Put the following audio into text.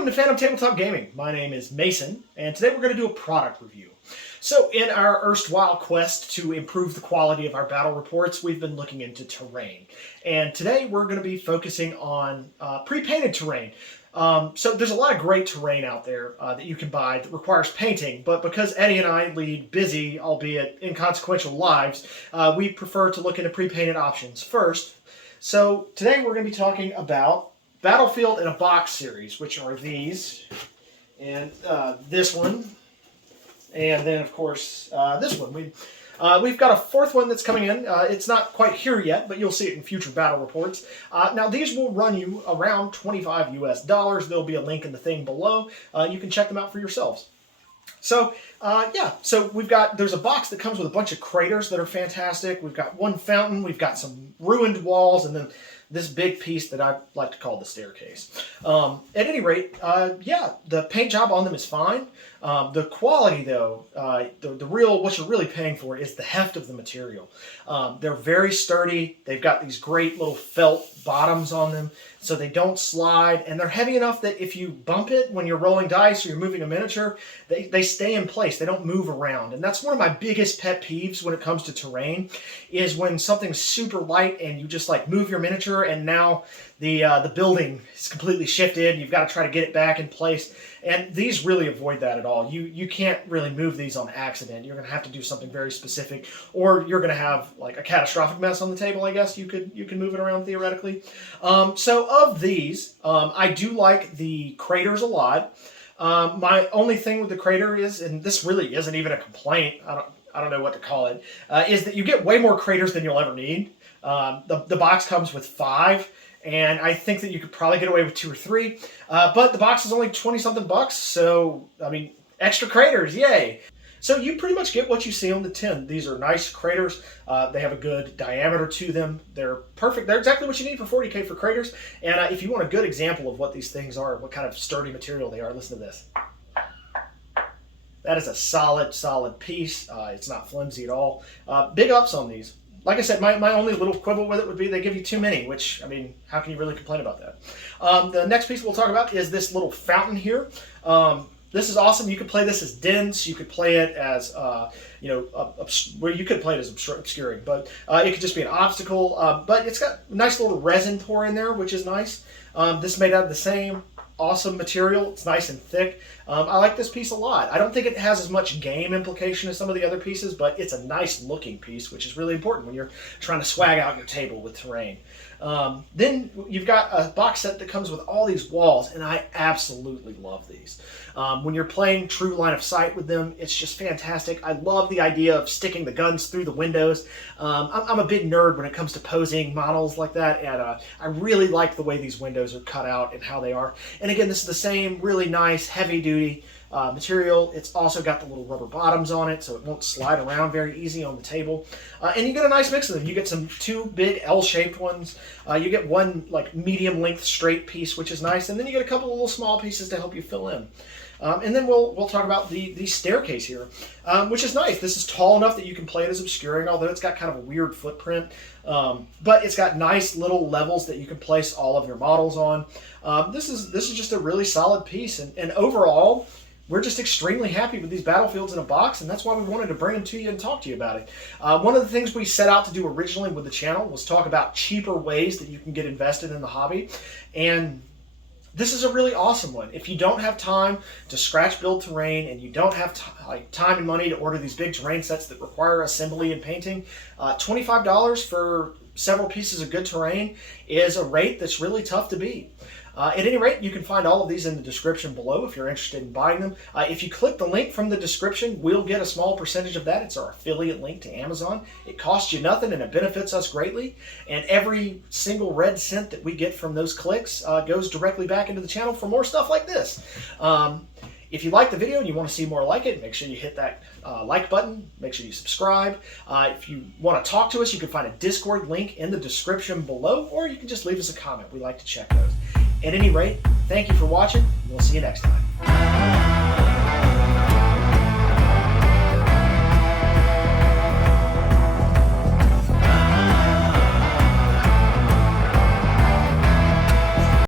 Welcome to Phantom Tabletop Gaming. My name is Mason, and today we're going to do a product review. So in our erstwhile quest to improve the quality of our battle reports, we've been looking into terrain. And today we're going to be focusing on pre-painted terrain. So there's a lot of great terrain out there that you can buy that requires painting, but because Eddie and I lead busy, albeit inconsequential lives, we prefer to look into pre-painted options first. So today we're going to be talking about Battlefield in a Box series, which are these, and this one, and then of course this one. We've got a fourth one that's coming in. It's not quite here yet, but you'll see it in future battle reports. Now these will run you around $25 US. There'll be a link in the thing below. You can check them out for yourselves. So, so there's a box that comes with a bunch of craters that are fantastic. We've got one fountain, we've got some ruined walls, and then this big piece that I like to call the staircase. At any rate, the paint job on them is fine. The quality, though, what you're really paying for is the heft of the material. They're very sturdy. They've got these great little felt bottoms on them, so they don't slide, and they're heavy enough that if you bump it when you're rolling dice or you're moving a miniature, they stay in place. They don't move around, and that's one of my biggest pet peeves when it comes to terrain, is when something's super light and you just like move your miniature and now the building is completely shifted. You've got to try to get it back in place. And these really avoid that at all. You can't really move these on accident. You're going to have to do something very specific, or you're going to have like a catastrophic mess on the table, I guess. You can move it around theoretically. So of these, I do like the craters a lot. My only thing with the crater is, and this really isn't even a complaint, I don't know what to call it, is that you get way more craters than you'll ever need. The box comes with 5. And I think that you could probably get away with 2 or 3. But the box is only 20-something bucks, so, I mean, extra craters, yay! So you pretty much get what you see on the tin. These are nice craters. They have a good diameter to them. They're perfect. They're exactly what you need for 40K for craters. And if you want a good example of what these things are, what kind of sturdy material they are, listen to this. That is a solid piece. It's not flimsy at all. Big ups on these. Like I said, my only little quibble with it would be they give you too many, which, I mean, how can you really complain about that? The next piece we'll talk about is this little fountain here. This is awesome. You could play this as dense. You could play it as, you could play it as obscuring, but it could just be an obstacle. But it's got a nice little resin pour in there, which is nice. This is made out of the same awesome material. It's nice and thick. I like this piece a lot. I don't think it has as much game implication as some of the other pieces, but it's a nice looking piece, which is really important when you're trying to swag out your table with terrain. Then you've got a box set that comes with all these walls, and I absolutely love these. When you're playing true line of sight with them, it's just fantastic. I love the idea of sticking the guns through the windows. I'm a big nerd when it comes to posing models like that, and I really like the way these windows are cut out and how they are. And again, this is the same really nice, heavy-duty material. It's also got the little rubber bottoms on it, so it won't slide around very easy on the table. And you get a nice mix of them. You get 2 big L-shaped ones. You get one like medium length straight piece, which is nice, and then you get a couple of little small pieces to help you fill in. And then we'll talk about the staircase here, which is nice. This is tall enough that you can play it as obscuring, although it's got kind of a weird footprint. But it's got nice little levels that you can place all of your models on. This is just a really solid piece, and overall, we're just extremely happy with these Battlefields in a box, and that's why we wanted to bring them to you and talk to you about it. One of the things we set out to do originally with the channel was talk about cheaper ways that you can get invested in the hobby, and this is a really awesome one. If you don't have time to scratch build terrain, and you don't have time and money to order these big terrain sets that require assembly and painting, $25 for several pieces of good terrain is a rate that's really tough to beat. At any rate, you can find all of these in the description below if you're interested in buying them. If you click the link from the description, we'll get a small percentage of that. It's our affiliate link to Amazon. It costs you nothing, and it benefits us greatly. And every single red cent that we get from those clicks goes directly back into the channel for more stuff like this. If you like the video and you want to see more like it, make sure you hit that like button. Make sure you subscribe. If you want to talk to us, you can find a Discord link in the description below, or you can just leave us a comment. We like to check those. At any rate, thank you for watching. We'll see you next time.